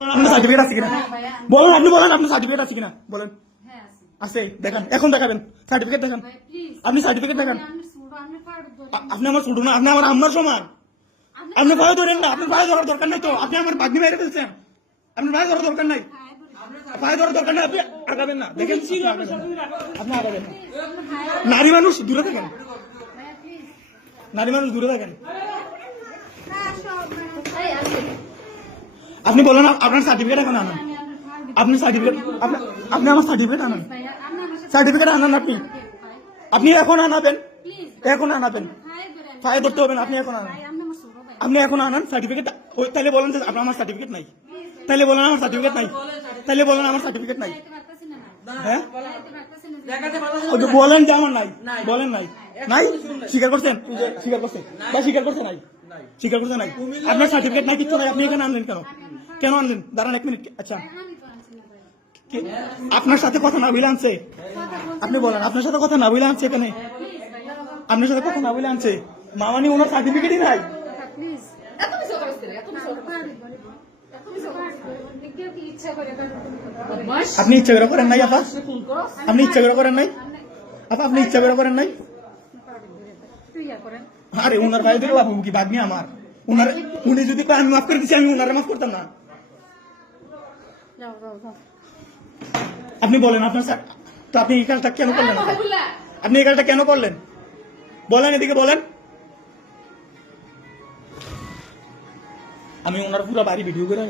আপনার সার্টিফিকেট আছে কিনা বলেন, আপনি বলেন আপনার সার্টিফিকেট আছে কিনা বলেন। আছে, দেখান, এখন দেখাবেন সার্টিফিকেট দেখান। আপনি সার্টিফিকেট দেখান। আপনি আমার ছোট না, আপনি আমার আম্মার সমান। আপনি ভয় ধরেন না, আপনার ভয় ধরার দরকার নাই তো। আপনি আমার বাগনি মেরে ফেলছেন, আপনার ভয় ধরার দরকার নাই, ভয় ধরার দরকার নাই। আপনি আগাবেন না, দেখেন আপনি আগাবেন না। নারী মানুষ দূরে থাকেন, নারী মানুষ দূরে থাকেন। আপনি বলেন আপনার সার্টিফিকেট এখন আনান। আপনি সার্টিফিকেট, আপনি আমার সার্টিফিকেট আনান, সার্টিফিকেট আনান। আপনি এখন আনাবেন, এখন আনাবেন, ফায়ার ধরতে হবে না। আপনি এখন আনান, আপনি এখন আনান সার্টিফিকেট। তাহলে বলেন যে আপনার আমার সার্টিফিকেট নাই, তাহলে বলেন আমার সার্টিফিকেট নাই, তাহলে বলেন আমার সার্টিফিকেট নাই। হ্যাঁ বলেন যে আমার নাই, বলেন নাই, নাই স্বীকার করছেন, স্বীকার করছেন বা স্বীকার করছে নাই, স্বীকার করছে নাই। আপনার সার্টিফিকেট নাই, কিচ্ছু নাই। আপনি এখানে আনলেন কেন, কেন আনলেন? দাঁড়ান এক মিনিট। আচ্ছা, আপনার সাথে কথা না বলে আনছে? আপনি বলেন আপনার সাথে কথা না বলে আনছে এখানে? আপনার সাথে কথা না বলে আনছে? মামানি ওনার সার্টিফিকেটই নাই। আপনি ইচ্ছা করে করেন নাই আপা? আপনি ইচ্ছা করে করেন নাই আপা? আপনি ইচ্ছা করে করেন নাই? আরে ওনার ভাই ধরে বাবু কি বাদ নিয়ে আমার, ওনার উনি যদি আমি মাফ করে দিচ্ছি, আমি ওনারা মাফ করতাম না। আপনি বলেন আপনার তো আপনি এই কাজটা কেন করলেন? আপনি এই কাজটা কেন করলেন বলেন, এদিকে বলেন। আমি ওনার পুরো বাড়ি ভিডিও করে